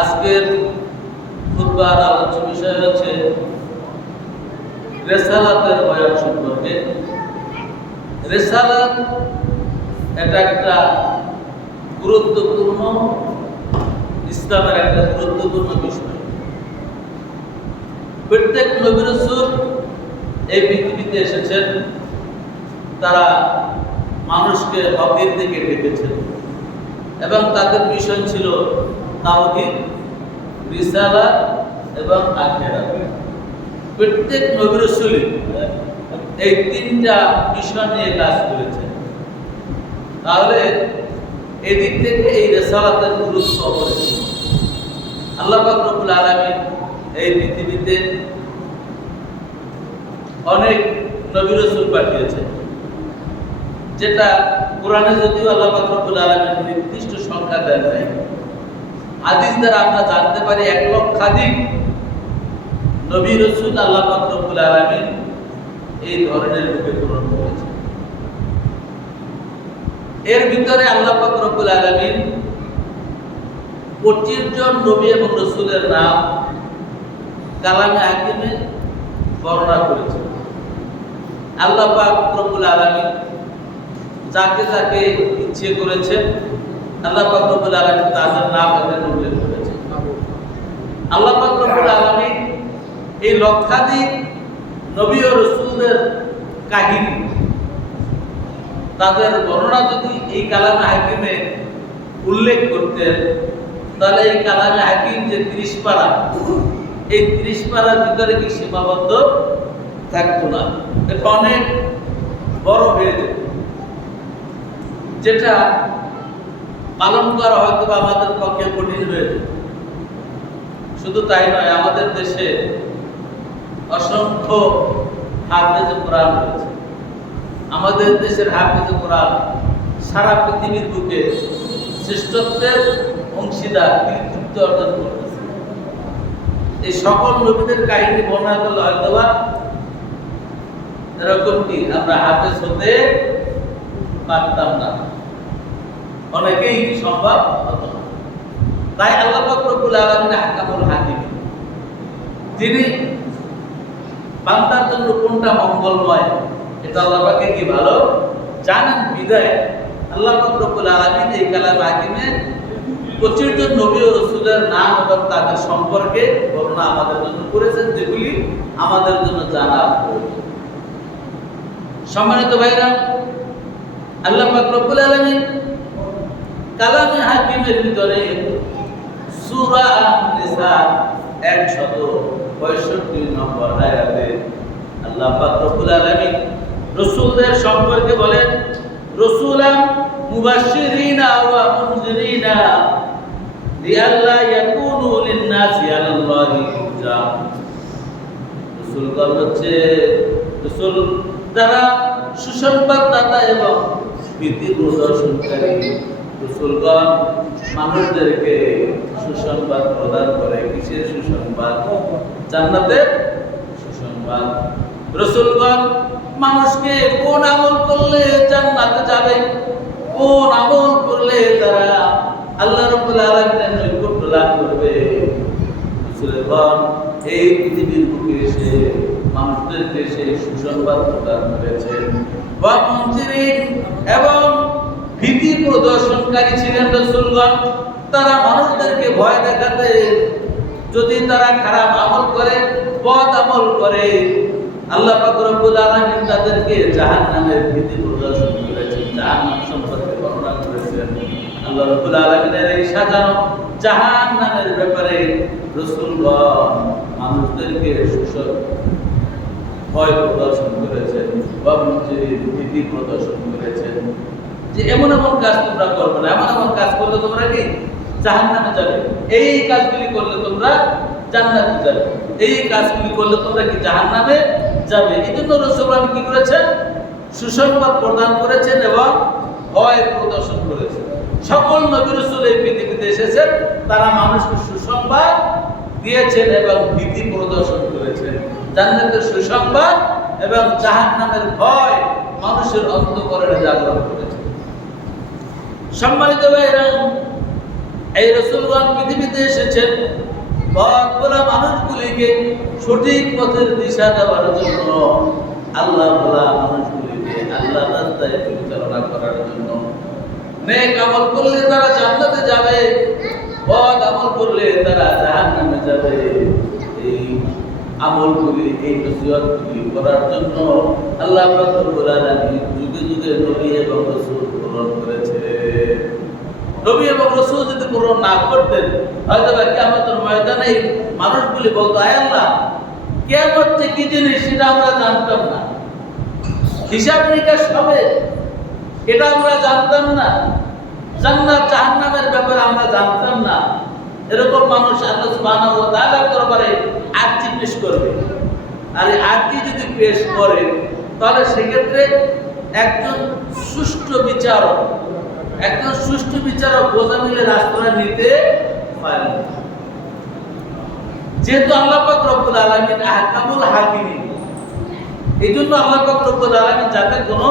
আজকের খুতবার আলোচ্য বিষয় হচ্ছে রিসালাতের বয়ান সম্পর্কে। রিসালাত এটা একটা গুরুত্বপূর্ণ, ইসলামের একটা গুরুত্বপূর্ণ বিষয়। প্রত্যেক নবী রাসূল এই পৃথিবীতে এসেছেন, তারা মানুষকে হকের দিকে ডেকেছেন এবং তাদের মিশন ছিল তাওহীদ, রিসালাত এবং আখিরাত। প্রত্যেক নবী রাসূল এই তিনটা মিশন নিয়ে কাজ করেছেন। তাহলে এদিক থেকে এই রিসালাতের গুরুত্ব অপরিসীম। আল্লাহ পাক রব্বুল আলামিন এই পৃথিবীতে অনেক নবী রাসূল পাঠিয়েছেন, যেটা কোরআনে যদিও আল্লাহ পাক রব্বুল আলামিন নির্দিষ্ট সংখ্যা দেন নাই। হাদিস দ্বারা আমরা জানতে পারি 1 লক্ষাধিক নবী রাসূল আল্লাহ পাক রব্বুল আলামিন এই ধরনের রূপে প্রেরণ করেছেন। এর ভিতরে আল্লাহ পাক রব্বুল আলামিন 25 জন নবী এবং রাসূলের নাম কালামে হাকিমে বর্ণনা করেছেন। আল্লাহ পাক রব্বুল আলামিন যাকে যাকে ইচ্ছে করেছেন আল্লাহ পাক রব্বুল আলামিন তাদের নাম এখানে উল্লেখ করেছেন। আল্লাহ পাক রব্বুল আলামিন এই লক্ষাধিক নবী ও রাসূলদের কাহিনী, তাদের বর্ণনা যদি এই কালামে হাকিমে উল্লেখ করতেন, তাহলে এই কালামে হাকিম যে 30 পারা, এই 30 পারার ভিতরে কি সীমাবদ্ধ থাকতো না, এটা অনেক বড় হয়ে যেত, যেটা পালন করা হয়তো আমাদের পক্ষে কঠিন হয়ে যেত। শুধু তাই নয়, আমাদের দেশে অসংখ্য হাফেজে কোরআন রয়েছে। আমাদের দেশের হাফেজে কোরআন সারা পৃথিবীর বুকে শ্রেষ্ঠত্বের অংশীদার, কৃতিত্ব অর্জন করতেছে। এই সকল নবীদের কাহিনী বর্ণনা করলে হয়তো বা এরকম কি আমরা হাফেজ হতে পারতাম না, অনেকেই সম্ভব হতো না। তাই আল্লাহ পাক রব্বুল আলামিন আহকামুল হাকিম, তিনি বান্দার জন্য কোনটা মঙ্গলময় এটা আল্লাহ পাকে কি ভালো জানেন। বিদায় আল্লাহ পাক রব্বুল আলামিন এই কালামে হাকিমে 25 জন নবী ও রাসূলের নাম এবং তাদের সম্পর্কে বর্ণনা আমাদের জন্য করেছেন, যেগুলি আমাদের জন্য জানা প্রয়োজন। সম্মানিত ভাইরা, আল্লাহ পাক রব্বুল আলামিন কালামে হাকিমের ভিতরে সূরা আন-নিসা 165 নম্বর আয়াতে আল্লাহ পাক রব্বুল আলামিন রাসূলদের সম্পর্কে বলেন, রাসূলান মুবাশশিরিনা ওয়া মুনযিরিনা লিআল্লা ইয়াকুনু লিন-নাসি আলাল্লাহি হুজ্জা। রাসূলগণ হচ্ছে রাসূল যারা সুসংবাদদাতা এবং ভীতি প্রদর্শনকারী। রাসূলগণ মানুষদেরকে সুসংবাদ প্রদান করে। কিসের সুসংবাদ? জান্নাতের সুসংবাদ। রাসূলগণ মানুষকে কোন আমল করলে জান্নাতে যাবে, কোন আমল করলে তারা আল্লাহ রাব্বুল আলামিনের নৈকট্য লাভ করবে, রাসূলগণ এই পৃথিবীর বুকে এসে মানুষদেরকে সেই সুসংবাদ প্রদান করেছেন। ওয়া মুনজিরিন, এবং ভীতি প্রদর্শনকারী ছিলেন রাসূলগণ। তারা মানুষদেরকে ভয় দেখাতে, যদি তারা খারাপ আমল করে, বদ আমল করে, আল্লাহ পাক রব্বুল আলামিন তাদেরকে জাহান্নামের ভীতি প্রদর্শন করেছেন, জাহান্নাম সম্পর্কে বর্ণনা করেছেন। আল্লাহ রাব্বুল আলামিনের এই সাজানো জাহান্নামের ব্যাপারে রাসূলগণ মানুষদেরকে ভয় প্রদর্শন করেছেন, ভীতি প্রদর্শন করেছেন, যে এমন এমন কাজ তোমরা করবে না, এমন এমন কাজ করলে তোমরা কি জাহান্নামে যাবে, এই কাজগুলি করলে তোমরা জান্নাতে যাবে, এই কাজগুলি করলে তোমরা কি জাহান্নামে যাবে। এই জন্য রাসূলগণ কি করেছেন? সুসংবাদ প্রদান করেছেন এবং ভয় প্রদর্শন করেছেন। সকল নবী রাসূল এই পৃথিবীতে এসেছেন, তারা মানুষকে সুসংবাদ দিয়েছেন এবং ভীতি প্রদর্শন করেছেন। জান্নাতের সুসংবাদ এবং জাহান্নামের ভয় মানুষের অন্তঃকরণে জাগ্রত করেছেন। সম্মানিত ভাইরা, এই রাসূলগণ পৃথিবীতে এসেছেন পথ ভোলা মানুষগুলিকে সঠিক পথের দিশা দেওয়ার জন্য, আল্লাহ ভোলা মানুষগুলিকে আল্লাহর রাস্তায় পরিচালনা করার জন্য। নেক আমল করলে তারা জান্নাতে যাবে, বদ আমল করলে তারা জাহান্নামে যাবে। এই আমলগুলি, এই নসিহতগুলি করার জন্য আল্লাহ পাক রব্বুল আলামিন যুগে যুগে নবী এবং রাসূল প্রেরণ করেছে। নবী এবং রাসূল যদি প্রেরণ না করতেন, হয়তো কিয়ামতের ময়দানে মানুষগুলি বলতো, আয় আল্লাহ, কিয়ামত যে কি জিনিস সেটা আমরা জানতাম না, হিসাব নিকাশ হবে এটা আমরা জানতাম না, জান্নাত জাহান্নামের ব্যাপারে আমরা জানতাম না। এরকম মানুষ আল্লাহ সুবহানাহু ওয়া তাআলার দরবারে আরজি পেশ করবে। আর এই আরজি যদি পেশ করে, তাহলে সেক্ষেত্রে একজন সুষ্ঠু বিচারক বোঝা মিলে রাস্তা নিতে পারে। যেহেতু আল্লাহ পাক রব্বুল আলামিন আহকামুল হাকিমিন, এই জন্য আল্লাহ পাক রব্বুল আলামিন যাতে কোনো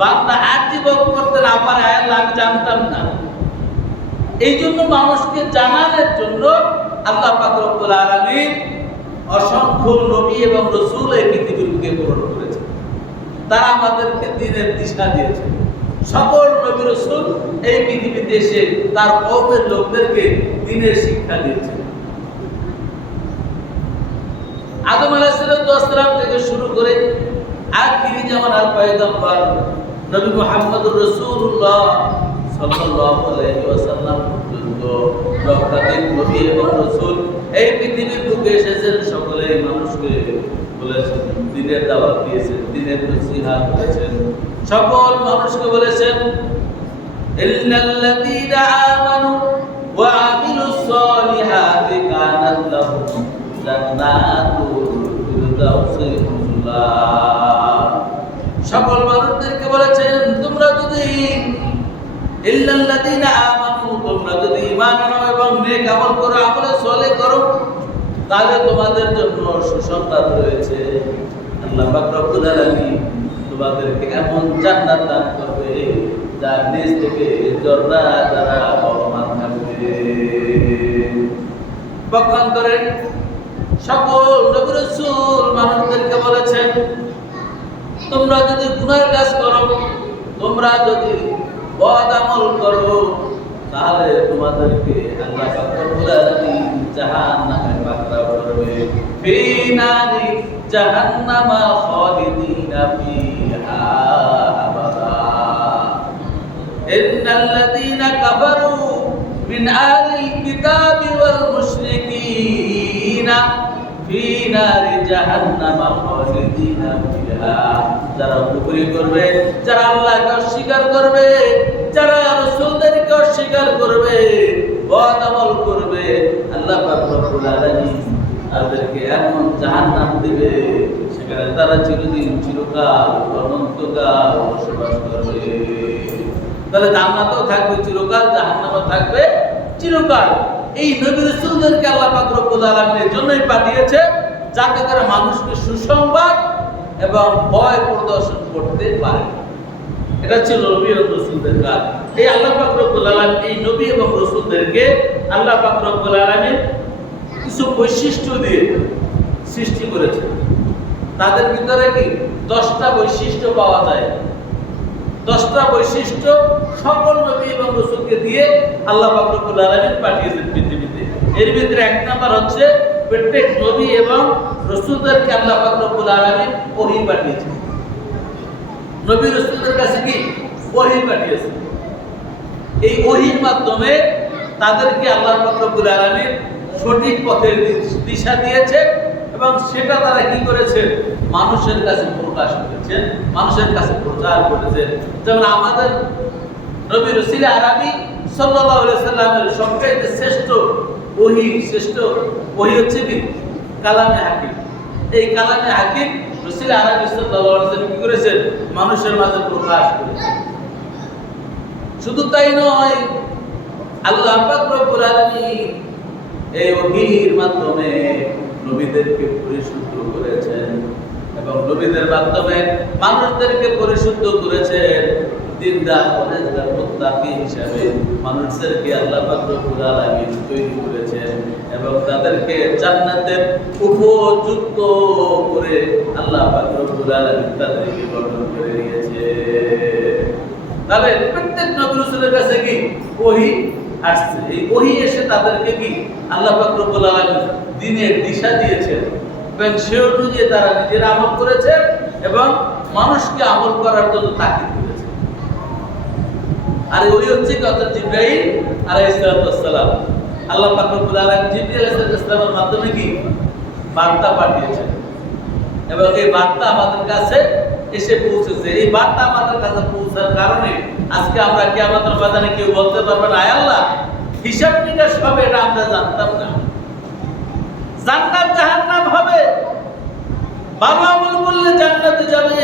বান্দা আরজি করতে না পারে, আল্লাহ আমি জানতাম না, এই জন্য মানুষকে জানানোর জন্য আল্লাহ পাক রব্বুল আলামিন অসংখ্য নবী এবং রাসূল এই পৃথিবীর বুকে প্রেরণ করেছেন। তারা আমাদেরকে দ্বীনের দিশা দিয়েছে। সকল নবী রাসূল এই পৃথিবীতে এসে তার কওমের লোকদেরকে দ্বীনের শিক্ষা দিয়েছেন। আদম আলাইহিস সালাম থেকে শুরু করে আখিরি জামানার পয়গম্বর নবী মুহাম্মদুর রাসূলুল্লাহ সাল্লাল্লাহু আলাইহি ওয়াসাল্লাম পর্যন্ত লক্ষাধিক নবী এবং রাসূল এই পৃথিবীর বুকে এসেছেন। সকলেই মানুষকে বলেছেন, দ্বীনের দাওয়াত দিয়েছেন, দ্বীনের নসিহত করেছেন। সকল মানুষকে বলেছেন, ইন্নাল্লাযীনা আমানু ওয়া আমিলুস সালিহাতি কানাত লাহুম জান্নাতুল ফিরদাউসি নুজুলা। সকল মানুষদেরকে বলেছেন, তোমরা যদি ইল্লাল্লাযীনা আমানু, তোমরা যদি ঈমান আনো এবং নেক আমল করো, আমলে সালেহ করো, তাহলে তোমাদের জন্য সুসংবাদ রয়েছে। আল্লাহ পাক রব্বুল আলামিন তোমাদেরকে এমন জান্নাত দান করবে যার নিচ থেকে ঝর্ণা দ্বারা বহমান থাকবে। পক্ষান্তরে সকল নবী রাসূল মানুষদেরকে বলেছেন, তোমরা যদি গুনাহের কাজ করো, তোমরা যদি বদ আমল করো, তাহলে তোমাদেরকে আল্লাহ পাক রব্বুল আলামিন জাহান্নামে পাকড়াও করবে। ফি নারি জাহান্নামা খালিদিনা ফিহা আবাদা। ইন্নাল্লাযীনা কাফারু মিন আহলিল কিতাবি ওয়াল মুশরিকিনা ফি নারি জাহান্নামা খালিদিনা ফিহা। যারা কুফরি করবে, যারা আল্লাহকে অস্বীকার করবে, যারা রাসূলদেরকে অস্বীকার করবে, বদ আমল করবে, আল্লাহ পাক রব্বুল আলামিন তাদেরকে এমন জাহান্নাম দিবে, সেখানে তারা চিরদিন চিরকাল অনন্তকাল বসবাস করবে। তাহলে জান্নাতেও থাকবে চিরকাল, জাহান্নামও থাকবে চিরকাল। এই নবী রাসূলদেরকে আল্লাহ পাক রব্বুল আলামিন এর জন্যই পাঠিয়েছে, যাতে করে মানুষকে সুসংবাদ এবং ভয় প্রদর্শন করতে পারে। এটা ছিল নবী এবং রাসূলদের কাজ। এই আল্লাহ পাক রব্বুল আলামিন এই নবী এবং রাসূলদেরকে আল্লাহ পাক রব্বুল আলামিন কিছু বৈশিষ্ট্য দিয়ে সৃষ্টি করেছে। তাদের ভিতরে কি 10টা বৈশিষ্ট্য পাওয়া যায়। 10টা বৈশিষ্ট্য সকল নবী এবং রাসূলকে দিয়ে আল্লাহ পাক রব্বুল আলামিন পাঠিয়েছেন পৃথিবীতে। এর ভিতরে এক নাম্বার হচ্ছে, প্রত্যেক নবী এবং রাসূলদেরকে আল্লাহ পাক রব্বুল আলামিন ওহী পাঠিয়েছেন। নবী রাসূলদের কাছে কি ওহী পাঠিয়েছেন। এই ওহীর মাধ্যমে তাদেরকে আল্লাহ পাক রব্বুল আলামিন সঠিক পথের দিশা দিয়েছে এবং সেটা তারা কি করেছেন, মানুষের কাছে প্রকাশ করেছেন, মানুষের কাছে প্রচার করেছেন। যেমন আমাদের নবী রাসূল আরবি সাল্লাল্লাহু আলাইহি সাল্লামের সবচেয়ে শ্রেষ্ঠ ওহী হচ্ছে কি কালামে হাকিম। এই কালামে হাকিম রাসূল আরবি সাল্লাল্লাহু আলাইহি সাল্লাম কি করেছেন, মানুষের মাঝে প্রকাশ করেছেন। শুধু তাই নয়, আল্লাহ পাক রব্বুল আলামিন এই ওহীর মাধ্যমে নবীদেরকে পরিশুদ্ধ করেছেন এবং নবীদের মাধ্যমে মানুষদেরকে পরিশুদ্ধ করেছেন। দিনদার পরেজগার মুত্তাকি হিসাবে মানুষদেরকে আল্লাহ পাক রব্বুল আলামিন তৈরি করেছেন এবং তাদেরকে জান্নাতের উপযুক্ত করে আল্লাহ পাক রব্বুল আলামিন তাদেরকে গঠন করে দিয়েছে। তাহলে প্রত্যেক নবী রাসূলের কাছে কি ওহী আসছে, এই ওহী এসে তাদেরকে কি আল্লাহ পাক রব্বুল আলামিন দ্বীনের দিশা দিয়েছেন এবং সে অনুযায়ী তারা নিজেরা আমল করেছে এবং মানুষকে আমল করার জন্য তাকিদ করেছে। আর ওই হচ্ছে হযরত জিবরাইল আলাইহিস সালাম। আল্লাহ পাক রব্বুল আলামিন জিবরাইল আলাইহিস সালামের মাধ্যমে কি বার্তা পাঠিয়েছেন এবং এই বার্তা আমাদের কাছে এসে পৌঁছেছে। এই বার্তা আমাদের কাছে পৌঁছার কারণে আজকে আমরা কিয়ামতের ময়দানে কেউ বলতে পারবে না, আয় আল্লাহ হিসাব নিকাশ হবে, এটা আমরা জানতাম না। জান্নাত জাহান্নাম হবে, ভালো আমল করলে জান্নাতে যাবে,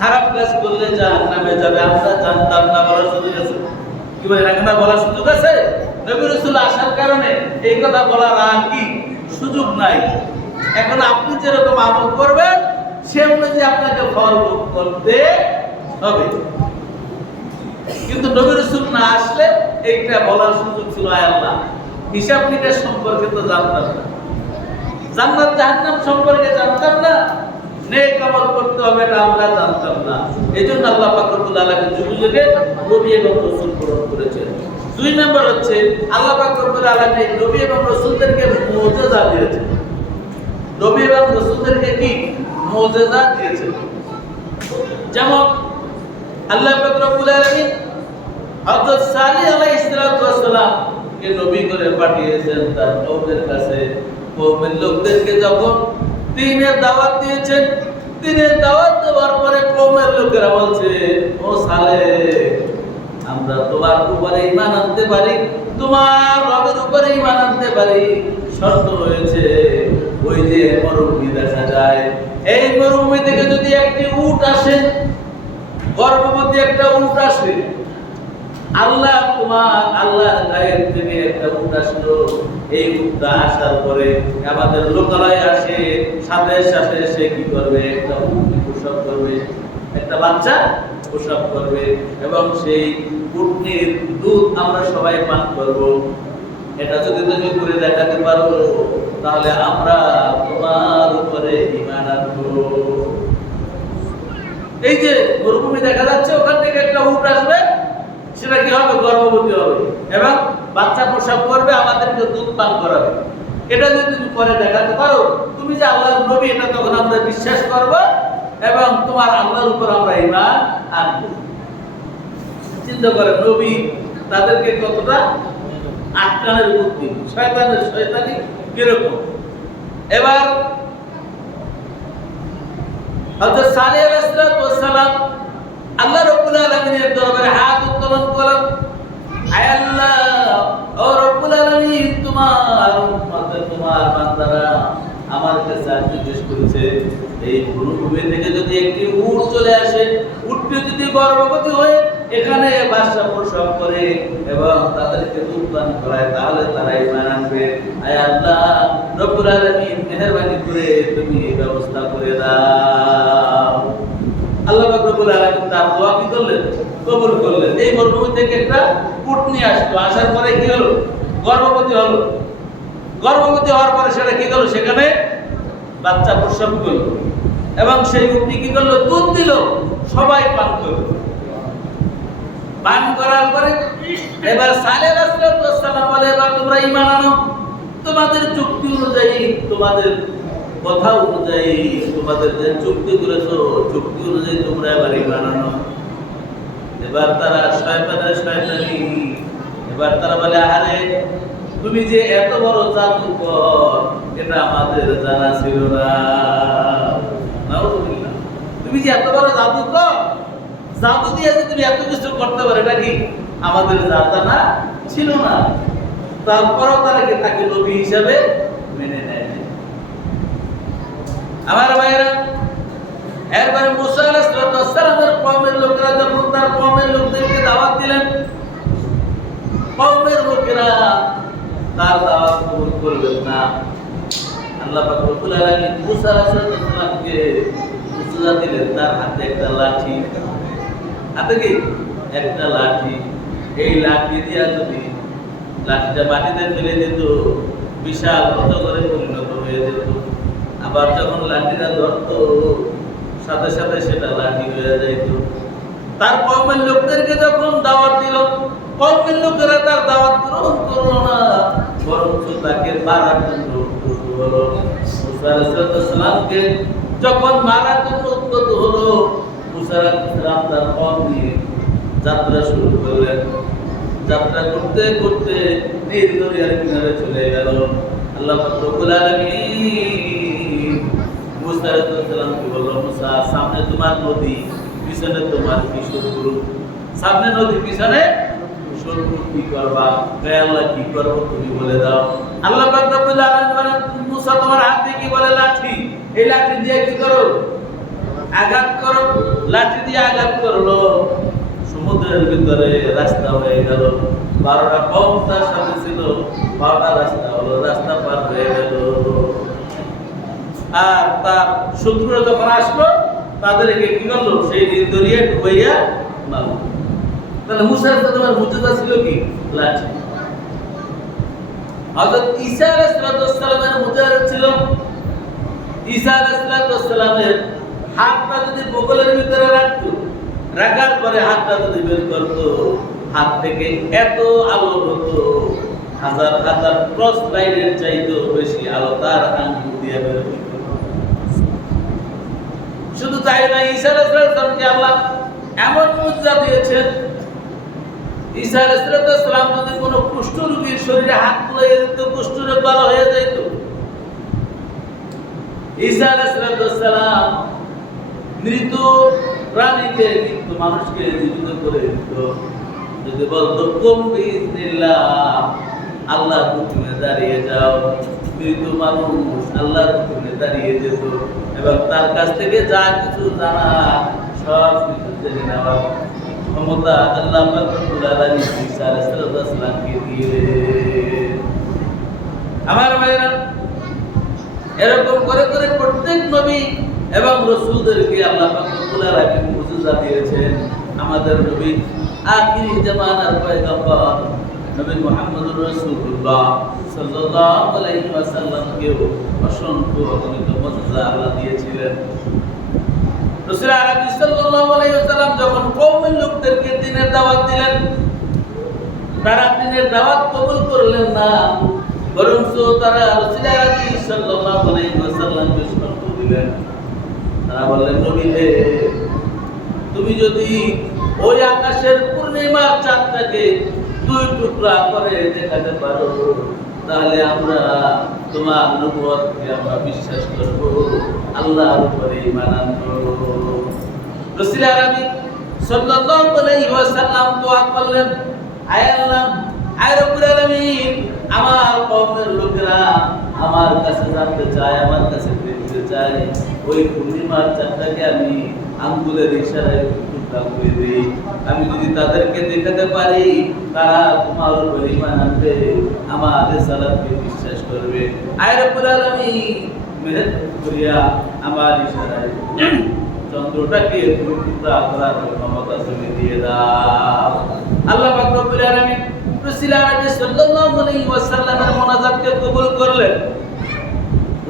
খারাপ কাজ করলে জাহান্নামে যাবে, আমরা জানতাম না। বলার সুযোগ আছে কি বলে এখন বলার সুযোগ আছে? নবী রাসূল আসার কারণে এই কথা বলার আর কি সুযোগ নাই। এখন আপনি যেরকম আমল করবেন সে অনুযায়ী আপনাকে ফল ভোগ করতে হবে। কিন্তু নবী রাসূল না আসলে এইটা বলার সুযোগ ছিল, আয় আল্লাহ হিসাব নিকাশ সম্পর্কে তো জানতাম না, জান্নাত জাহান্নাম সম্পর্কে জানতাম না, নেক আমল করতে হবে এটা আমরা জানতাম না। এইজন্য আল্লাহ পাক রব্বুল আলামিন যুগে যুগে নবী এবং রাসূল প্রেরণ করেছেন। দুই নম্বর হচ্ছে আল্লাহ পাক রব্বুল আলামিন নবী এবং রাসূলদেরকে মুজিজা দিয়েছেন। নবী এবং রাসূলদেরকে কি মুজিজা দিয়েছেন? যেমন আল্লাহ পাক রব্বুল আলামিন হযরত সালেহ আলাইহিস সালাম কে নবী করে পাঠিয়েছেন তার কওমের কাছে। কওমের লোকদেরকে যখন দ্বীনের দাওয়াত দিয়েছেন, দ্বীনের দাওয়াত দেওয়ার পরে কওমের লোকেরা বলছে, ও সালেহ আমরা তোমার উপরে ঈমান আনতে পারি, তোমার রবের উপরে ঈমান আনতে পারি, শর্ত রয়েছে ওই যে মরুভূমি দেখা যায়, এই মরুভূমি থেকে যদি একটি উট আসে, গর্ভবতী একটা উট আসে, আল্লাহ তোমার আল্লাহর গায়ের থেকে একটা উট আসলো, এই উটটা আসার পরে আমাদের লোকালয়ে আসে, সাথে সাথে সে কি করবে একটা উট প্রসব করবে, একটা বাচ্চা প্রসব করবে এবং সেই উটনির দুধ আমরা সবাই পান করব। এটা যদি তুমি করে দেখাতে পারো তাহলে আমরা তোমার উপরে ঈমান আনবো। এই যে মরুভূমি দেখা যাচ্ছে, ওখান থেকে একটা উট আসবে, সেটা কি হবে গর্ভবতী হবে এবং বাচ্চা প্রসব করবে, আমাদেরকে দুধ পান করাবে। এটা যদি তুমি করে দেখাতে পারো তুমি যে আল্লাহর নবী, এটা তখন আমরা বিশ্বাস করব এবং তোমার আল্লাহর উপর আমরা ঈমান আনব। চিন্তা করেন নবী তাদেরকে কতটা আটকানোর বুদ্ধি, শয়তানি কিরকম। এবার হযরত সালেহ আলাইহিস সালাম আল্লাহ রাব্বুল আলামিনের দরবারে হাত উত্তোলন করেন, আয় আল্লাহ ও রাব্বুল আলামিন তোমার উম্মত তোমার বান্দারা আমার কাছে জিজ্ঞেস করেছে, এই মরুভূমি থেকে যদি একটি উট চলে আসে, উটটি যদি গর্ভবতী হয়ে এখানে বাচ্চা প্রসব করে এবং তাদেরকে দুধ পান করায় তাহলে তারা ঈমান আনবে। আয় আল্লাহ রব্বুল আলামিন মেহেরবানি করে তুমি এই ব্যবস্থা করে দাও। আল্লাহ পাক রব্বুল আলামিন তার দোয়া কি করলেন? কবুল করলেন। এই মরুভূমি থেকে একটা উট নিয়ে আসলো, আসার পরে কি হলো? গর্ভবতী হলো। গর্ভবতী হওয়ার পরে সেটা কি করলো? সেখানে বাচ্চা প্রসব করলো এবং সেই উটটি কি করলো? দুধ দিল, সবাই পান করলো। পান করার পরে এবার সালেহ আলাইহিস সালাম বলে, এবার তোমরা ঈমান আনো, তোমাদের চুক্তি অনুযায়ী, তোমাদের কথা অনুযায়ী, তোমাদের যে চুক্তি করেছো চুক্তি অনুযায়ী তোমরা এবার ঈমান আনো। এবার তারা শয়তানি, এবার তারা বলে, আরে তুমি যে এত বড় জাদুকর এটা আমাদের জানা ছিল না। নাউযুবিল্লাহ, তুমি যে এত বড় জাদুকর, জাদু দিয়ে যে তুমি এত কিছু করতে পারো এটা কি আমাদের জানা ছিল না। তারপরও তারা কি তাকে নবী হিসাবে মেনে নেয়। আমার ভাইরা, এরপরে মুসা আলাইহিস সালামের কওমের লোকেরা যখন তার কওমের লোকদেরকে দাওয়াত দিলেন, কওমের লোকেরা তার দাওয়াত কবুল করলেন না। আল্লাহ পাক রব্বুল আলামিন মুসা আলাইহিস সালামকে মুজিজা দিলেন, তার হাতে একটা লাঠি। হাতে কি একটা লাঠি, এই লাঠি দিয়া যদি লাঠিটা মাটিতে ফেলে দিত বিশাল অজগরে পরিণত হয়ে যেত। আবার যখন লাঠিটা ধরতো সাথে সাথে সেটা লাঠি হয়ে যাইত। তার কওমের লোকদেরকে যখন দাওয়াত দিল, কওমের লোকেরা তার দাওয়াত গ্রহণ করলো না, বরঞ্চ তাকে মারার জন্য উদ্যত হলো। মুসা আলাইহিস সালামকে যখন মারার জন্য উদ্যত হলো, মুসা আলাইহিস সালাম তার কওম নিয়ে যাত্রা শুরু করলেন। যাত্রা করতে করতে নীল দরিয়ার কিনারে চলে গেল। আল্লাহ পাক রব্বুল আলামিন মুসা আলাইহিস সালামকে বলল, মুসা, সামনে তোমার নদী, পিছনে তোমার কি শত্রু। সামনে নদী, পিছনে শত্রু, কি করবা? হে আল্লাহ, কি করব তুমি বলে দাও। আল্লাহ পাক রব্বুল আলামিন বলেন, মুসা তোমার হাতে কি বলে? লাঠি। এই লাঠি দিয়ে কি করো? আঘাত করো। লাঠি দিয়ে আঘাত করলো। সমুদ্রের ভিতরে রাস্তা হয়ে গেল। 12টা কওম তার সাথে ছিল, 12টা রাস্তা হলো, রাস্তা পার হয়ে গেল। আর তার শত্রুরা যখন আসলো, তাদেরকে কি করলো? সেই নীল দরিয়ায় ডুবাইয়া মারলো। তাহলে মুসার সাথে মুজিজা ছিল কি? লাঠি। হযরত ঈসা আলাইহিস সালামের মুজিজা ছিল, ঈসা আলাইহিস সালামের হাতটা যদি বগলের ভিতরে রাখতো, রাখার পরে হাতটা যদি বের করতো, হাত থেকে এত আলো হতো, হাজার হাজার ক্রস লাইনের চাইতেও বেশি আলো তার আঙ্গুল দিয়ে বের হতো। শুধু তাই না, ঈসা আলাইহিস সালামকে আল্লাহ এমন মুজিজা দিয়েছেন, ঈসা আলাইহিস সালাম যদি কোনো কুষ্ঠ রোগীর শরীরে হাত বুলাইয়ে দিত, কুষ্ঠ রোগ ভালো হয়ে যেত। ঈসা আলাইহিস সালাম মৃত প্রাণীকে, মৃত মানুষকে জীবিত করে দিত। যদি বলতো কুম বিইজনিল্লাহ, আল্লাহর হুকুমে দাঁড়িয়ে যাও, মৃত মানুষ আল্লাহর হুকুমে দাঁড়িয়ে যেত এবং তার কাছ থেকে যা কিছু জানা সব কিছু জেনে নেওয়ার ক্ষমতা আল্লাহ পাক রব্বুল আলামিন ঈসা আলাইহিস সালামকে দিয়েছেন। আমার ভাইরা, এরকম করে করে প্রত্যেক নবী এবং রাসূলদেরকে আল্লাহ পাক রব্বুল আলামিন মুজিজা দিয়েছেন। আমাদের নবী আখিরি জামানার পয়গম্বর নবী মুহাম্মদুর রাসূলুল্লাহ সাল্লাল্লাহু আলাইহি ওয়াসাল্লামকে অসংখ্য অগণিত মুজিজা আল্লাহ দিয়েছিলেন। রাসূল আরবি সাল্লাল্লাহু আলাইহি ওয়াসাল্লাম যখন কওমের লোকদেরকে দ্বীনের দাওয়াত দিলেন, তারা দ্বীনের দাওয়াত কবুল করলেন না, বরঞ্চ তারা রাসূল আরবি সাল্লাল্লাহু আলাইহি ওয়াসাল্লামকে শর্ত দিলেন। তারা বললেন, নবী হে, তুমি যদি ওই আকাশের পূর্ণিমার চাঁদটাকে 2 টুকরা করে দেখাতে পারো, তাহলে আমরা তোমার নবুয়তকে আমরা বিশ্বাস করব, আল্লাহর উপরে ঈমান আনব। রাসূল আরবি সাল্লাল্লাহু আলাইহি ওয়াসাল্লাম দোয়া করলেন, আয় আল্লাহ, আয় রব্বুল আলামিন, আমার কওমের লোকেরা আমার কাছে জানতে চায়, আমার কাছে দেখতে চায়, ওই পূর্ণিমার চাঁদটাকে আমি আঙ্গুলের ইশারায় টুকরা করে দিই। আমি যদি তাদেরকে দেখাতে পারি, তারা তোমার উপর ঈমান আনবে, আমার রিসালাতকে বিশ্বাস করবে। আয় রব্বুল আলামিন, মেহেরবানি করিয়া আমার ইশারায় চন্দ্রটাকে টুকরা করার ক্ষমতা তুমি দিয়ে দাও। আল্লাহ পাক রব্বুল আলামিন রাসূল আরবি সাল্লাল্লাহু আলাইহি ওয়াসাল্লামের মুনাজাতকে কবুল করলেন।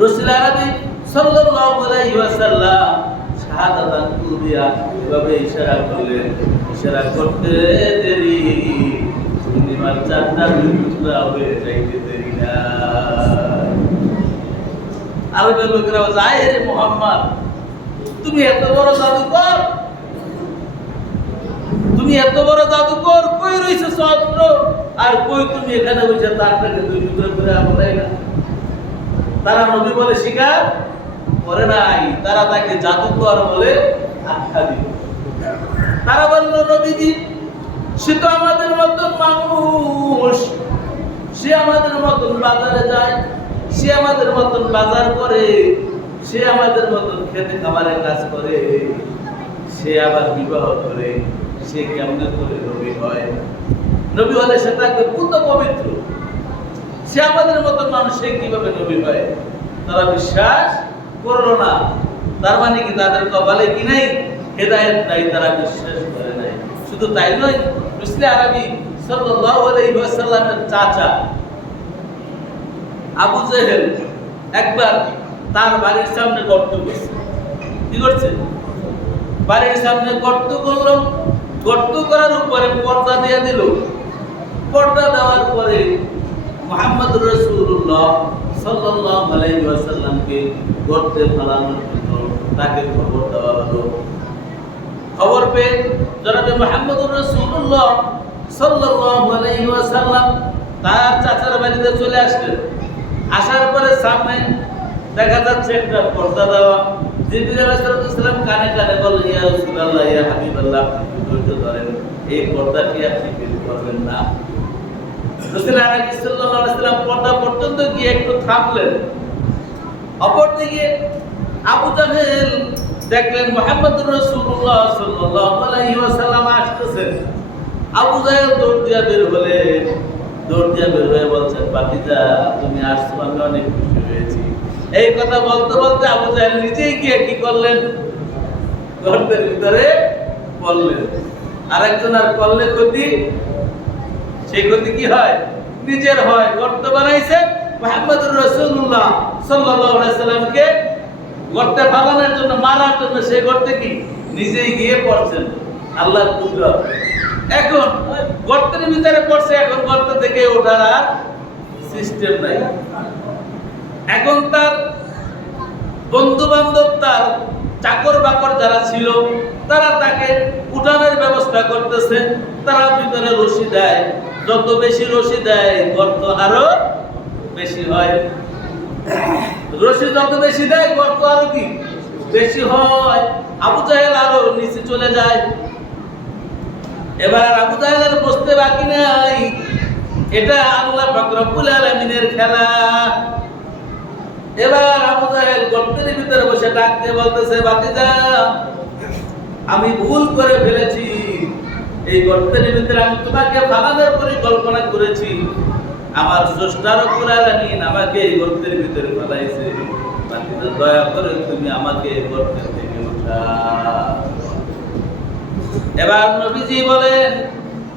রাসূল আরবি সাল্লাল্লাহু আলাইহি ওয়াসাল্লাম শাহাদাতান কুলবিয়া এভাবে ইশারা করলেন। ইশারা করতে দেরি, পূর্ণিমার চাঁদটা টুকরা হয়ে যাইতে দেরি না। আরবের লোকেরা যায়, হে মুহাম্মদ, তুমি এত বড় জাদুকর, তুমি এত বড় জাদুকর, কই রইছে চন্দ্র, আর কই তুমি এখানে বসে তারটাকে 2 টুকরা করে আমলাই না? তারা নবী বলে স্বীকার করে নাই, তারা তাকে জাদুকর বলে আখ্যা দিল। তারা বলল, নবীজি, সে তো আমাদের মতন মানুষ, সে আমাদের মতন বাজারে যায়, সে আমাদের মতন বাজার করে, সে আমাদের মতন খেতে খাবারের কাজ করে, সে আবার বিবাহ করে, সে কেমন করে নবী হয়? নবী হলে সে তাকে পুত পবিত্র, সে আমাদের মতন মানুষ, সে কিভাবে নবী হয়? তারা বিশ্বাস করলো না। তার মানে কি তাদের কপালে কি নাই? হেদায়েত নাই, তারা বিশ্বাস করে নাই। শুধু তাই নয়, রসুল আরবি সাল্লাল্লাহু আলাইহি ওয়াসাল্লামের চাচা আবু জেহেল একবার তার বাড়ির সামনে গর্ত করছে। কি করছে? বাড়ির সামনে গর্ত করলো। গর্ত করার উপরে পর্দা দিয়ে দিল। পর্দা দেওয়ার পরে মুহাম্মদুর রাসূলুল্লাহ সাল্লাল্লাহু আলাইহি ওয়াসাল্লামকে গর্তে ফেলানোর জন্য তাকে খবর দেওয়া হলো। খবর পেয়ে জনাবে মুহাম্মদুর রাসূলুল্লাহ সাল্লাল্লাহু আলাইহি ওয়াসাল্লাম তার চাচার বাড়িতে চলে আসলেন। আসার পরে সামনে দেখা যাচ্ছে একটা পর্দা দেওয়া। জিবরিল আলাইহিস সালাম কানে কানে বললেন, ইয়া রাসূলুল্লাহ, ইয়া হাবিবাল্লাহ, আপনি ধৈর্য ধরেন, এই পর্দাটি আপনি বের করবেন না। রাসূল আলাইহিস সালাম পর্দা পর্যন্ত গিয়ে একটু থামলেন। অপরদিকে আবু জাহেল দেখলেন মুহাম্মদুর রাসূলুল্লাহ সাল্লাল্লাহু আলাইহি ওয়াসাল্লাম আসতেছেন। আবু জাহেল দৌড় দিয়া বের হলেন। দৌড় দিয়া বের হয়ে বলছেন, ভাতিজা তুমি আসছো, আমি অনেক খুশি হয়েছি। এই কথা বলতে বলতে আবু জাহেল নিজেই গিয়ে কি করলেন? গর্তের ভিতরে পড়লেন। আরেকজন আর করলে ক্ষতি, সেই ক্ষতি কি হয়? নিজের হয়। গর্ত বানাইছে, মুহাম্মদুর রাসূলুল্লাহ সাল্লাল্লাহু আলাইহি ওয়াসাল্লামকে গর্তে ফালানোর জন্য, মারার জন্য সেই গর্তে কি নিজেই গিয়ে পড়ছেন। আল্লাহর কুদরত। এখন গর্তের ভিতরে পড়ছে, এখন গর্ত থেকে ওঠার আর সিস্টেম নাই। এখন তার বন্ধু বান্ধব, তার চাকর বাকর যারা ছিল, তারা তাকে উঠানোর ব্যবস্থা করতেছে। তারা ভিতরে রশি দেয়, যত বেশি রশি দেয় গর্ত আরো বেশি হয়। রশি যত বেশি দেয় গর্ত আরো কি বেশি হয়। আবু জাহেল আরো নিচে চলে যায়। এবার আবু জাহেলের বসতে বাকি নাই। এটা আল্লাহ পাক রব্বুল আলামিনের খেলা। এবার আবু জাহেল গর্তের ভিতরে বসে ডাক দিয়ে বলতেছে, ভাতিজা আমি ভুল করে ফেলেছি। এই গর্তের ভিতরে আমি তোমাকে ফালানোর পরিকল্পনা করেছি। আমার স্রষ্টা রব্বুল আলামিন আমাকে এই গর্তের ভিতরে ফেলাইছে। ভাতিজা দয়া করে তুমি আমাকে এই গর্তের থেকে উঠাও। এবার নবীজি বলেন,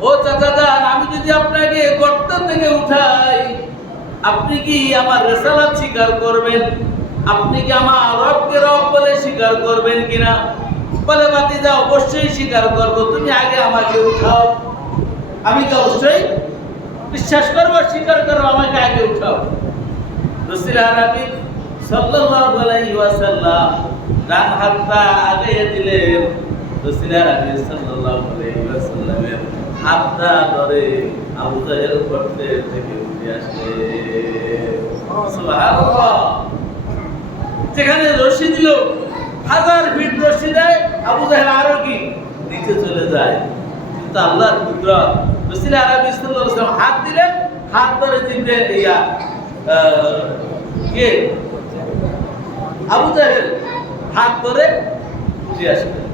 ও চাচা যান, আমি যদি আপনাকে গর্ত থেকে উঠাই, আপনি কি আমার রিসালাত স্বীকার করবেন? আপনি কি আমার রবকে রব বলে স্বীকার করবেন কিনা? বলে, ভাতিজা অবশ্যই স্বীকার করব, তুমি আগে আমাকে উঠাও। আমি কি অবশ্যই বিশ্বাস করব, স্বীকার করব, আমাকে আগে উঠাও। রাসূল আরবি সাল্লাল্লাহু আলাইহি ওয়াসাল্লাম ডান হাতটা আগে দিলেন। রাসূল আরবি সাল্লাল্লাহু আলাইহি ওয়াসাল্লামের হাতটা ধরে আবু জাহেল গর্ত থেকে উঠে আসে। সুবহানাল্লাহ। যেখানে রশি দিল, 1000 ফিট রশি দেয়, আবু জাহেল আরো কি নিচে চলে যায়। কিন্তু আল্লাহর কুদরত। রাসূল আরবি সাল্লাল্লাহু আলাইহি ওয়াসাল্লাম হাত দিলেন, হাত ধরে জিবরিল কে আবু জাহেল হাত ধরে উঠে আসলেন।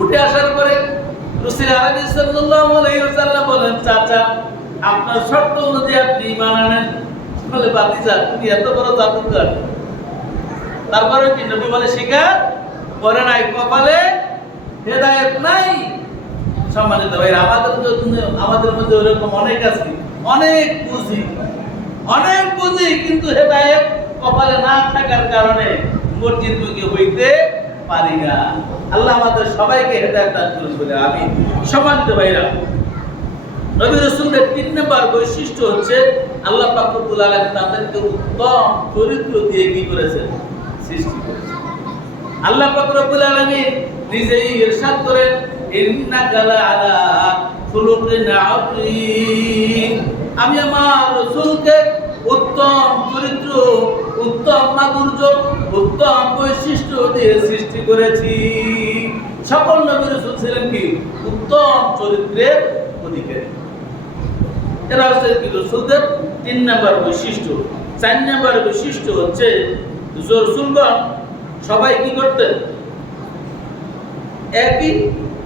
উঠে আসার পরে রাসূল আরবি সাল্লাল্লাহু আলাইহি ওয়াসাল্লাম বলেন, চাচা আপনার শর্ত অনুযায়ী আপনি ঈমান আনেন। বলে, ভাতিজা তুমি এত বড় জাদুকর, তারপরে কি নবী বলে স্বীকার করে নাই? কপালে হেদায়েত নাই। সম্মানিত ভাইরা, আমাদের মধ্যে ওরকম অনেক আছে, অনেক বুঝি, কিন্তু হেদায়েত কপালে না থাকার কারণে মসজিদমুখী হইতে পারি না। আল্লাহ আমাদের সবাইকে হেদায়েত দান করুন বলে আমিন। সম্মানিত ভাইরা, নবী রাসূলদের 3 নম্বর বৈশিষ্ট্য হচ্ছে আল্লাহ পাক রব্বুল আলামিন তাদেরকে উত্তম চরিত্র দিয়ে কি করেছেন? সৃষ্টি করেছেন। আল্লাহ পাক রব্বুল আলামিন নিজেই ইরশাদ করেন, ইন্নাকা লাআলা খুলুকিন আযীম। আমি আমার রাসূলকে উত্তম চরিত্র, উত্তম মাধুর্য, উত্তম বৈশিষ্ট্য দিয়ে সৃষ্টি করেছি। সকল নবী রাসূল ছিলেন কি উত্তম চরিত্রের অধিকারী। এরা হচ্ছে কি রাসূলদের 3 নম্বর বৈশিষ্ট্য। 4 নম্বর বৈশিষ্ট্য হচ্ছে রাসূলগণ সবাই কি করতেন? একই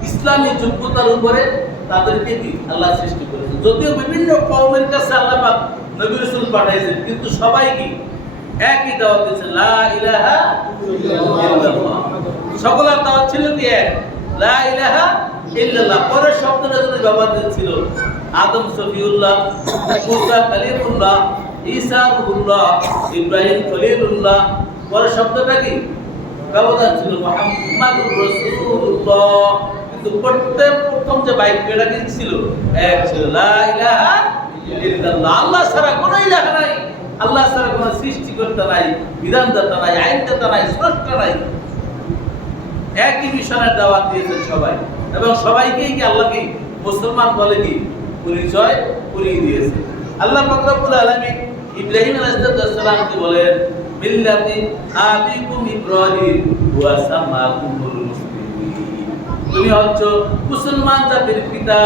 ইসলামী যোগ্যতার উপরে তাদেরকে কি আল্লাহ সৃষ্টি করেছেন। যদিও বিভিন্ন কওমের কাছে আল্লাহ পাক নবী রাসূল পাঠাইছেন, কিন্তু সবাই কি একই দাওয়াত দিয়েছেন, লা ইলাহা ইল্লাল্লাহ। সকলের দাওয়াত ছিল কি এক, লা ইলাহা ইল্লাল্লাহ পরের শব্দটা যদি ব্যবহার ছিল আদম সফিউল্লাহ, মুসা কালিমুল্লাহ, ঈসা রুহুল্লাহ, ইব্রাহিম খলিলুল্লাহ, পরের শব্দটা কি ব্যবধান ছিল মুহাম্মাদুর রাসূলুল্লাহ। কিন্তু প্রথম যে বাক্যটা কি ছিল এক ছিল লা ইলাহা ইল্লাল্লাহ। আল্লাহ ছাড়া কোনো ইলাহা নাই, আল্লাহ ছাড়া কোনো সৃষ্টিকর্তা নাই, বিধানদাতা নাই, আইনদাতা নাই, স্রষ্টা নাই। একই মিশনের দাওয়াত দিয়েছেন সবাই এবং সবাইকেই কি আল্লাহকে মুসলমান বলে কি পরিচয় করিয়ে দিয়েছে। আল্লাহ পাক রব্বুল আলামিন ইব্রাহিম আলাইহিস সালামকে বলেন মিল্লাতি আবিকুম ইব্রাহিম ওয়া সামাকুমুল মুসলিমিন, তুমি হচ্ছ মুসলমান জাতির পিতা,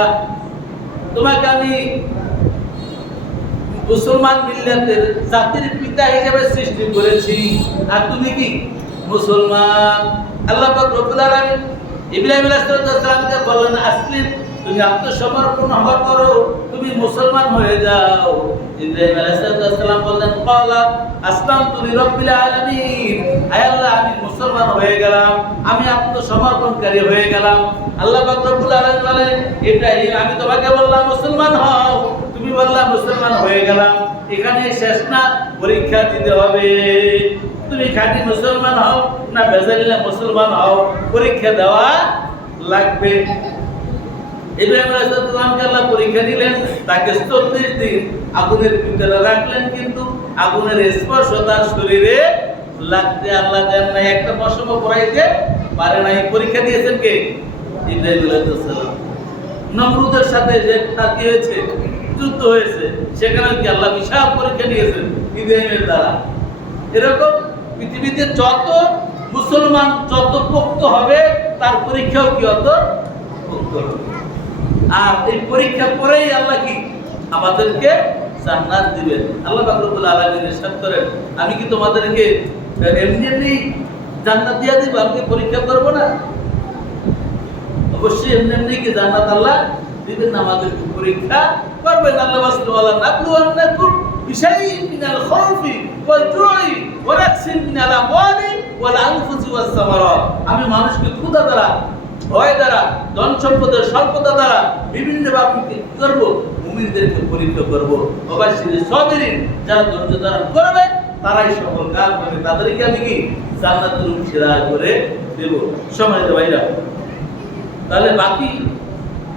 তোমাকে আমি মুসলমান মিল্লাতের জাতির পিতা হিসেবে সৃষ্টি করেছি, আর তুমি কি মুসলমান। আল্লাহ পাক রব্বুল আলামিন ইব্রাহিম আলাইহিস সালামকে বলেন আসলিম, তুমি আত্মসমর্পণ করো, তুমি মুসলমান হয়ে যাও। ইব্রাহিম আলাইহিস সালাম বললেন ক্বালা আসলামতু লিরাব্বিল আলামিন, আয় আল্লাহ আমি মুসলমান হয়ে গেলাম, আমি আত্মসমর্পণকারী হয়ে গেলাম। আল্লাহ পাক রব্বুল আলামিন বলেন ইব্রাহিম আমি তোমাকে বললাম মুসলমান হও, তুমি বললাম মুসলমান হয়ে গেলাম, এখানে শেষ না, পরীক্ষা দিতে হবে। তুমি খাঁটি মুসলমান হও না বেজালিলা মুসলমান হও, পরীক্ষা দেওয়া লাগবে। ইব্রাহিম আলাইহিস সালামকে আল্লাহ পরীক্ষা দিলেন, তাকে 40 দিন আগুনের ভিতরে রাখলেন, কিন্তু আগুনের স্পর্শ তার শরীরে লাগতে আল্লাহ দেন নাই, একটা পশম পরাইতে পারে নাই। পরীক্ষা দিয়েছেন কে? ইব্রাহিম আলাইহিস সালাম। নমরুদের সাথে যে কি হয়েছে, যুদ্ধ হয়েছে, সেখানে কি আল্লাহ বিশাল পরীক্ষা নিয়েছেন ইব্রাহিমের দ্বারা। এরকম পৃথিবীতে যত মুসলমান যত পোক্ত হবে তার পরীক্ষাও কি অত পোক্ত হবে। আর এই পরীক্ষা পরেই আল্লাহ কি আমাদেরকে জান্নাত দিবেন। আল্লাহ পাক রব্বুল আলামিন ইরশাদ করেন আমি কি তোমাদেরকে এমনি এমনি জান্নাত দিয়ে দিব, আমি কি পরীক্ষা করব না? অবশ্যই এমনি এমনি কি জান্নাত আল্লাহ দিবেন না, আমাদেরকে পরীক্ষা করবেন। আল্লাহ ওয়াসআলা নাবলুওয়ান্নাকুম বিশাইইন মিনাল খাউফি ওয়াল জুই ওয়া নাকসিন মিনাল আমওয়ালি ওয়াল আনফুসি ওয়াস সামারাত, আমি মানুষকে ক্ষুধা দ্বারা, ভয় দ্বারা, ধন সম্পদের স্বল্পতা দ্বারা বিভিন্ন ভাবে কি করব, মুমিনদেরকে পরীক্ষা করব। অবশ্যই সাবিরিন, যারা ধৈর্য ধারণ করবে তারাই সফল কাজ করবে, তাদেরকে আমি কি জান্নাতুল মুশরিয়া করে দেব। সম্মানিত ভাইরা, তাহলে বাকি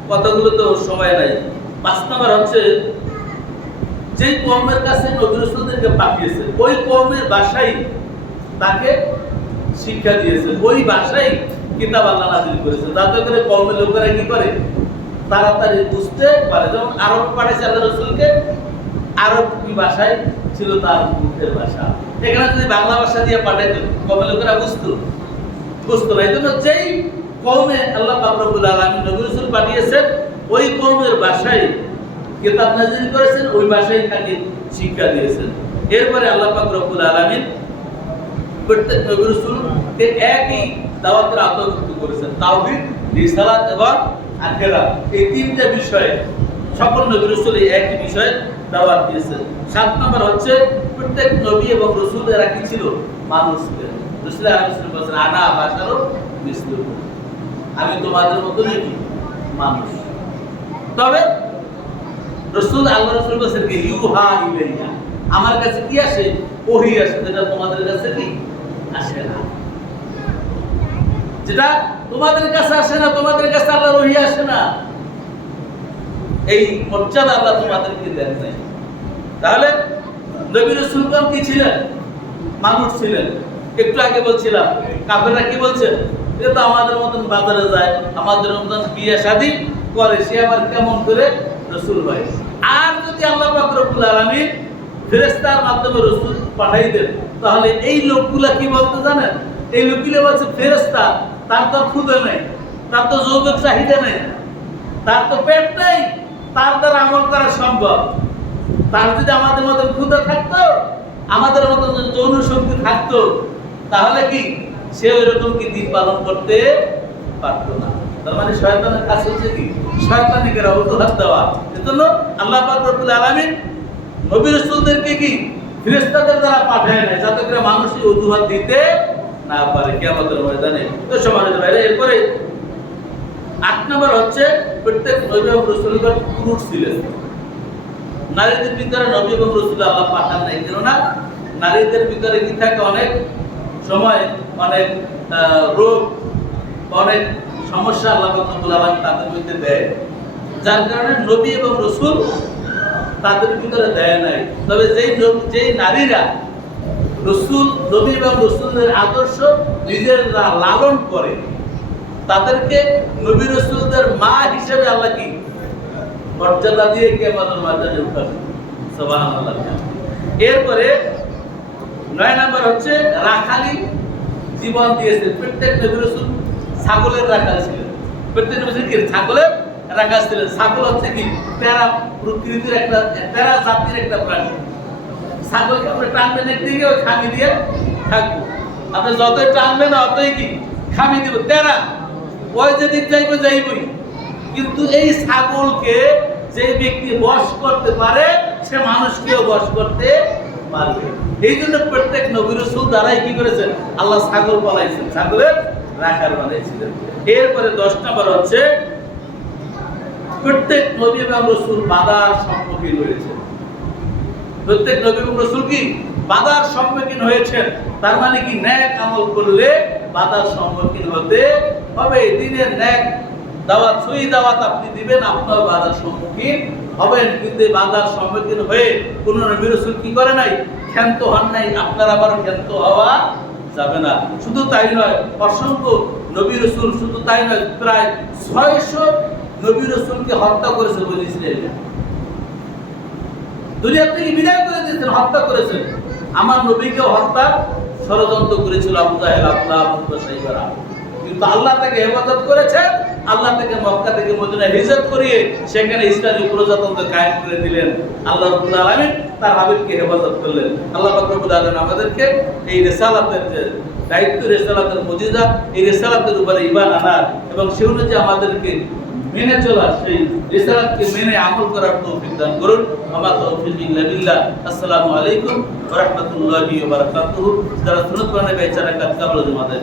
কথাগুলো তো সময় নাই। 5 নাম্বার হচ্ছে যে কওমের কাছে নবী রাসূলদেরকে পাঠিয়েছে ওই কওমের ভাষাই তাকে শিক্ষা দিয়েছে, ওই ভাষাই কিতাব আল্লাহ নাযিল করেছে, যাতে করে কওমের লোকেরা কি করে তাড়াতাড়ি বুঝতে পারে। যেমন আরব পাঠিয়েছে আল্লাহ রাসূলকে, আরব কি ভাষায় ছিল তার মুখের ভাষা, এখানে যদি বাংলা ভাষা দিয়ে পাঠাইতো কওমের লোকেরা বুঝতো না। এই জন্য যেই কওমে আল্লাহ পাক রব্বুল আলামিন নবী রাসূল পাঠিয়েছেন ওই কওমের ভাষায় কিতাব নাযিল করেছেন, ওই ভাষায় তাকে শিক্ষা দিয়েছেন। এরপরে আল্লাহ পাক রব্বুল আলামিন প্রত্যেক নবী রাসূলকে একই দাওয়াতের আওতাভুক্ত করেছেন, তাওহীদ, রিসালাত এবং আখিরাত, এই তিনটা বিষয়ে সকল নবী রাসূল একই বিষয়ে দাওয়াত দিয়েছেন। 7 নম্বর হচ্ছে প্রত্যেক নবী এবং রাসূল এরা কি ছিল? মানুষ ছিলেন। রাসূল আলাইহিস সালাম বলেছেন আনা বাশারুন মিসলুকুম, আমি তোমাদের মতো নাকি মানুষ। তবে রাসূল আল্লাহ রাসূল বলেছেন কি ইউহা ইলাইয়া, আমার কাছে কি আসে? ওহী আসে, যেটা তোমাদের কাছে কি আসে না। যেটা তোমাদের কাছে আসে না, তোমাদের কাছে আল্লাহর ওহী আসে না, এই মর্যাদা আল্লাহ তোমাদেরকে দেন নাই। তাহলে নবী রাসূলগণ কি ছিলেন? মানুষ ছিলেন। একটু আগে বলছিলাম কাফেররা কি বলছে, এটা তো আমাদের মতন বাজারে যায়, আমাদের মতন বিয়ে শাদী করে, সে আবার কেমন করে রাসূল হয়। আর যদি আল্লাহ পাক রব্বুল আলামিন ফেরেশতার মাধ্যমে রাসূল পাঠাই দেন, তাহলে এই লোকগুলা কি বলতে জানেন? এই লোকগুলো বলছে ফেরেশতা, তার তো ক্ষুধা নেই, তার তো যৌবিক চাহিদা নেই, তার তো পেট নেই, তার দ্বারা আমল করা সম্ভব। তার যদি আমাদের মতন ক্ষুধা থাকতো, আমাদের মতন যৌন শক্তি থাকতো, তাহলে কি সে ওইরকম কি দিন পালন করতে পারতো না। তার মানে শয়তানের কাজ হচ্ছে কি শয়তানিকে অজুহাত দেওয়া। এজন্য আল্লাহ পাক রব্বুল আলামিন নবী রাসূলদেরকে কি ফেরেশতাদের দ্বারা পাঠায় নাই, যাতে করে মানুষ অজুহাত দিতে না পারে কিয়ামতের ময়দানে। তো সম্মানিত ভাইরা, এরপরে 8 নম্বর হচ্ছে প্রত্যেক নবী এবং রাসূলগণ পুরুষ ছিলেন। নারীদের ভিতরে নবী এবং রাসূল আল্লাহ পাঠান নাই, কেননা নারীদের ভিতরে কি থাকে, অনেক সময় অনেক রোগ, অনেক সমস্যা আল্লাহ রব্বুল আলামিন তাদের মধ্যে দেয়, যার কারণে নবী এবং রাসূল তাদের ভিতরে দেয় নাই। তবে যেই নারীরা রাসূল, নবী এবং রাসূলের আদর্শ নিজেরা লালন করে, তাদেরকে নবী রাসূলদের মা হিসেবে আল্লাহ কি মর্যাদা দিয়ে কিয়ামতের ময়দানে উঠাবে। সুবহানাল্লাহ। এরপরে 9 নম্বর হচ্ছে রাখালি জীবন দিয়েছে। প্রত্যেক নবী রাসূল ছাগলের রাখাল ছিলেন। প্রত্যেক নবী কি ছাগলের রাখাল ছিলেন। ছাগল হচ্ছে কি প্যারা প্রকৃতির একটা প্যারা জাতির একটা প্রাণী। ছাগলকে আপনি টানবেন একদিকে, ওই খামি দিয়ে থাকবো। আপনি যতই টানবেন অতই কি খামি দিব, তেরা ওই যেদিক যাইবই। কিন্তু এই ছাগলকে যে ব্যক্তি বশ করতে পারে, সে মানুষকেও বশ করতে পারবে। এই জন্য প্রত্যেক নবী রাসূল দ্বারাই কি করেছেন, আল্লাহ ছাগল বানাইছেন, ছাগলের রাখাল বানাইছিলেন। এরপরে 10 নম্বর হচ্ছে প্রত্যেক নবী এবং রাসূল বাধার সম্মুখীন হয়েছেন। প্রত্যেক নবী এবং রাসূল কি বাধার সম্মুখীন হয়েছেন। তার মানে কি নেক আমল করলে বাধার সম্মুখীন হতে হবে। দিনের নেক দাওয়াত, সহি দাওয়াত আপনি দিবেন, আপনার বাধার সম্মুখীন হবেন। কিন্তু বাধার সম্মুখীন হয়ে কোন নবী রাসূল কি করে নাই, ক্ষান্ত হন নাই। আপনার আবার ক্ষান্ত হওয়া যাবে না। শুধু তাই নয়, অসংখ্য নবী রাসূল, শুধু তাই নয়, প্রায় 600 নবী রাসূলকে হত্যা করেছে বলে ইসরায়েল। দুনিয়া থেকে বিদায় করে দিয়েছেন, হত্যা করেছেন। আমার নবীকে হত্যা ষড়যন্ত্র করেছিল আবু জাহেল, আবু সাইবারা, কিন্তু আল্লাহ তাকে হেফাজত করেছেন। আল্লাহ থেকে মক্কা থেকে মদিনায় হিজরত করিয়ে সেখানে ইসলামী প্রজাতন্ত্র কায়েম করে দিলেন। আল্লাহ রাব্বুল আলামিন তার হাবিবকে হেফাজত করলেন। আল্লাহ পাক রব্বুল আলামিন আমাদেরকে এই রিসালাতের যে দায়িত্ব, রিসালাতের মুজিজা, এই রিসালাতের উপরে ঈমান আনার এবং সে অনুযায়ী আমাদেরকে মেনে চলার, সেই রিসালাতকে মেনে আমল করার তৌফিক দান করুন। আমা তৌফিক ইল্লা বিল্লাহ। আসসালামু আলাইকুম ওয়া রাহমাতুল্লাহি ওয়া বারাকাতুহু। যারা সুন্নাত পড়ানে বেচারা কাজ কাবল জমাতে